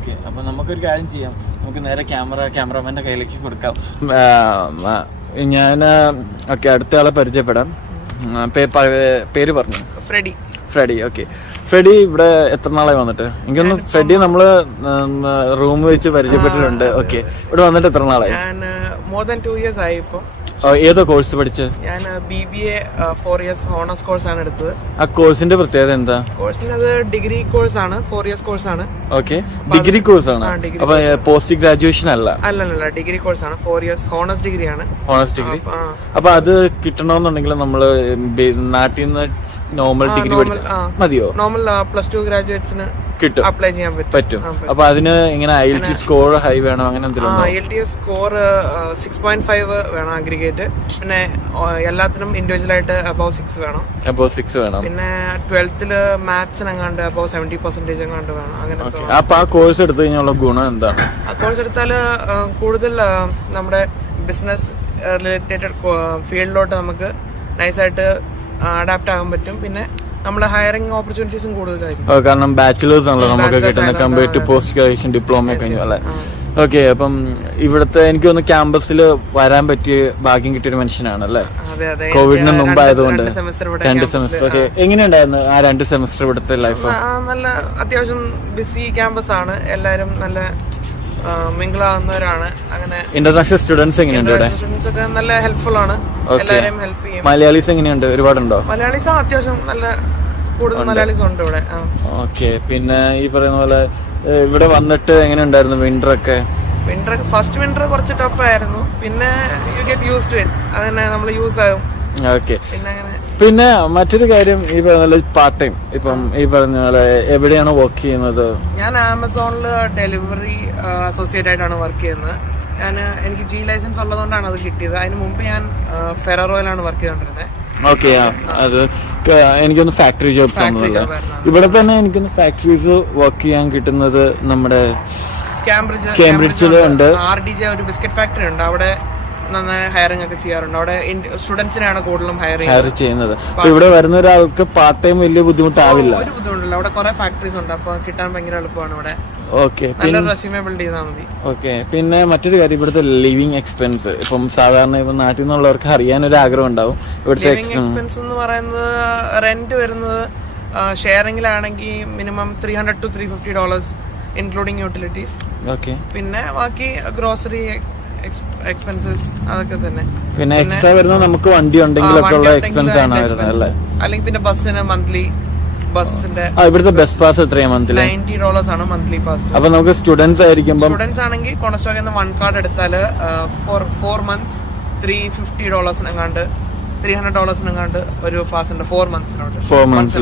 Okay, അപ്പൊ നമുക്കൊരു കാര്യം ചെയ്യാം, നമുക്ക് നേരെ ക്യാമറാമാന്റെ കയ്യിലേക്ക് കൊടുക്കാം. ഞാൻ ഓക്കെ, അടുത്ത ആളെ പരിചയപ്പെടാം. പേര് പറഞ്ഞു. ഫ്രെഡി. ഓക്കെ, ഫ്രെഡി ഇവിടെ എത്ര നാളായി വന്നിട്ട്? എനിക്കൊന്ന് ഫ്രെഡി നമ്മള് റൂം വെച്ച് പരിചയപ്പെട്ടിട്ടുണ്ട്. ഓക്കെ, ഇവിടെ വന്നിട്ട് എത്ര നാളായി? more than 2 years ആയി. ഇപ്പൊ ഏതോ കോഴ്സ് പഠിച്ച്? ഞാൻ BBA 4 years ഹോണേഴ്സ് കോഴ്സ് ആണ് എടുത്തത്. ആ കോഴ്സിന്റെ പ്രത്യേകത എന്താ? കോഴ്സിന് അത് ഡിഗ്രി കോഴ്സ് ആണ്, 4 years കോഴ്സ് ആണ്. ഓക്കെ, ഡിഗ്രി കോഴ്സ് ആണ്. അപ്പൊ പോസ്റ്റ് ഗ്രാജുവേഷൻ അല്ല? അല്ലല്ല, ഡിഗ്രി കോഴ്സ് ആണ്. 4 years ഹോണേഴ്സ് ഡിഗ്രി ആണ്. Honours degree. അപ്പൊ അത് കിട്ടണമെന്നുണ്ടെങ്കിൽ നമ്മള് നാട്ടിൽ നിന്ന് നോർമൽ ഡിഗ്രി പഠിച്ച മതിയോ? നോർമൽ +2 ഗ്രാജുവേറ്റ്സിന് കിട്ടും, അപ്ലൈ ചെയ്യാൻ പറ്റും. അപ്പൊ അതിന് ഇങ്ങനെ IELTS സ്കോർ ഹൈ വേണം, അങ്ങനെ എന്തെങ്കിലും? IELTS സ്കോർ 6.5 വേണം അഗ്രിഗേറ്റ്. പിന്നെ എല്ലാത്തിനും ഇൻഡിവിജ്വൽ ആയിട്ട് above 6 വേണം. പിന്നെ 12th മാത്സിന് എങ്ങാണ്ട് above 70% എങ്ങാണ്ട് വേണം. അങ്ങനെ. അപ്പൊ ആ കോഴ്സ് എടുത്തു കഴിഞ്ഞാൽ ഗുണം എന്താണ്? ആ കോഴ്സ് എടുത്താൽ കൂടുതൽ നമ്മുടെ ബിസിനസ് റിലേറ്റഡ് ഫീൽഡിലോട്ട് നമുക്ക് നൈസായിട്ട് അഡാപ്റ്റ് ആകാൻ പറ്റും. പിന്നെ നമ്മുടെ ഹയറിംഗ് ഓപ്പർച്യൂണിറ്റീസും കൂടുതലായിരിക്കും. കാരണം ബാച്ചിലേഴ്സ് ആണല്ലോ നമുക്ക് കിട്ടുന്ന compare to post graduation diploma കഴിഞ്ഞു അല്ലേ? ഓക്കെ, അപ്പം ഇവിടുത്തെ എനിക്ക് തോന്നുന്നു ക്യാമ്പസിൽ വരാൻ പറ്റിയ ഭാഗ്യം കിട്ടിയൊരു മനുഷ്യനാണ് അല്ലേ? കോവിഡിന് മുമ്പ് ആയതുകൊണ്ട് 2 സെമസ്റ്റർ. ഓക്കെ, എങ്ങനെയുണ്ടായിരുന്നു ആ 2 സെമസ്റ്റർ ഇവിടുത്തെ ലൈഫ്? നല്ല അത്യാവശ്യം ബിസി ക്യാമ്പസ് ആണ്. എല്ലാരും നല്ല മിംഗിളാവുന്നവരാണ്. അങ്ങനെ ഇന്റർനാഷണൽ സ്റ്റുഡൻസ് എങ്ങനെയുണ്ട് ഇവിടെ? സ്റ്റുഡൻസ് ഒക്കെ നല്ല ഹെൽപ്ഫുൾ ആണ്. എല്ലാരും ഹെൽപ്പ് ചെയ്യും. മലയാളീസ് എങ്ങനെയുണ്ട്? ഒരുപാടുണ്ടോ? മലയാളീസ് അത്യാവശ്യം നല്ല കൂടുതൽ മലയാളീസ് ഉണ്ട് ഇവിടെ. ഓക്കെ, പിന്നെ ഈ പറയുന്ന പോലെ ഇവിടെ വന്നിട്ട് എങ്ങനെ ഉണ്ടായിരുന്നു വിന്റർ ഒക്കെ? ഫസ്റ്റ് വിന്റർ കുറച്ച് ടഫ് ആയിരുന്നു. പിന്നെ you get used to it. അതന്നെ നമ്മൾ യൂസ് ആകും. ഓക്കെ, പിന്നെ മറ്റൊരു കാര്യം, ഈ പറഞ്ഞ പാർട്ട് ടൈം ഇപ്പം ഈ പറഞ്ഞ പോലെ എവിടെയാണ് വർക്ക് ചെയ്യുന്നത്? ഞാൻ ആമസോണിൽ ഡെലിവറി അസോസിയേറ്റ് ആയിട്ടാണ് വർക്ക് ചെയ്യുന്നത്. എനിക്ക് G ലൈസൻസ് ഉള്ളതുകൊണ്ടാണ് അത് കിട്ടിയത്. അതിന് മുമ്പ് ഞാൻ ഫെററോയിലാണ് വർക്ക് ചെയ്തോണ്ടിരുന്നത്. ഓക്കെ, അത് എനിക്കൊന്ന് ഫാക്ടറി ജോബ്സ് ആണല്ലോ ഇവിടെ തന്നെ. എനിക്കൊന്ന് ഫാക്ടറീസ് വർക്ക് ചെയ്യാൻ കിട്ടുന്നത് നമ്മുടെ കേംബ്രിഡ്ജിലുണ്ട്. RDJ ഒരു ബിസ്ക്കറ്റ് ഫാക്ടറി ഉണ്ട്. അവിടെ നന്നായി ഹയറിംഗ് ഒക്കെ ചെയ്യാറുണ്ട്. അവിടെ സ്റ്റുഡൻസിനാണ് കൂടുതലും ഹയർ ചെയ്യുന്നത്. ഇവിടെ വരുന്ന ഒരാൾക്ക് പാർട്ട് ടൈം വലിയ ബുദ്ധിമുട്ടാവില്ല? ഒരു ബുദ്ധിമുട്ടില്ല. അവിടെ കുറെ ഫാക്ടറീസ് ഉണ്ട്, അപ്പൊ കിട്ടാൻ ഭയങ്കര എളുപ്പമാണ് ഇവിടെ. ഓക്കെ, റെസ്യൂമേ ബിൽഡ് ചെയ്താൽ മതി. ഓക്കെ, പിന്നെ മറ്റൊരു കാര്യം, ഇവിടുത്തെ ലിവിങ് എക്സ്പെൻസ് ഇപ്പം സാധാരണ ഇപ്പം നാട്ടിൽ നിന്നുള്ളവർക്ക് അറിയാനൊരു ആഗ്രഹം ഉണ്ടാവും. ഇവിടുത്തെ ലിവിങ് എക്സ്പെൻസ് എന്ന് പറയുന്നത് റെന്റ് വരുന്നത് ഷെയറിംഗിലാണെങ്കിൽ minimum $300 to $350 including utilities. Okay, പിന്നെ ബാക്കി ഗ്രോസറി എക്സ്പെൻസസ് അതൊക്കെ തന്നെ. പിന്നെ എക്സ്ട്രാ വരുന്ന നമുക്ക് വണ്ടി ഉണ്ടെങ്കിലൊക്കെ ഉള്ള എക്സ്പെൻസ് ആണ് വരുന്നത് അല്ലേ? അല്ലെങ്കിൽ പിന്നെ ബസ്സിന് മന്ത്ലി ബസ്സിന്റെ ഇവിടുത്തെ ബസ് പാസ് എത്രയാണ് മന്ത്ലി? $90 ആണ് മന്ത്ലി പാസ്. അപ്പൊ നമുക്ക് സ്റ്റുഡൻസ് സ്റ്റുഡൻസ് ആണെങ്കിൽ കൊണസ്റ്റോക്കിൽ 1 കാർഡ് എടുത്താല് 4 months $350 $300 ഒരു പാസ് ഉണ്ട് 4 months. 4 months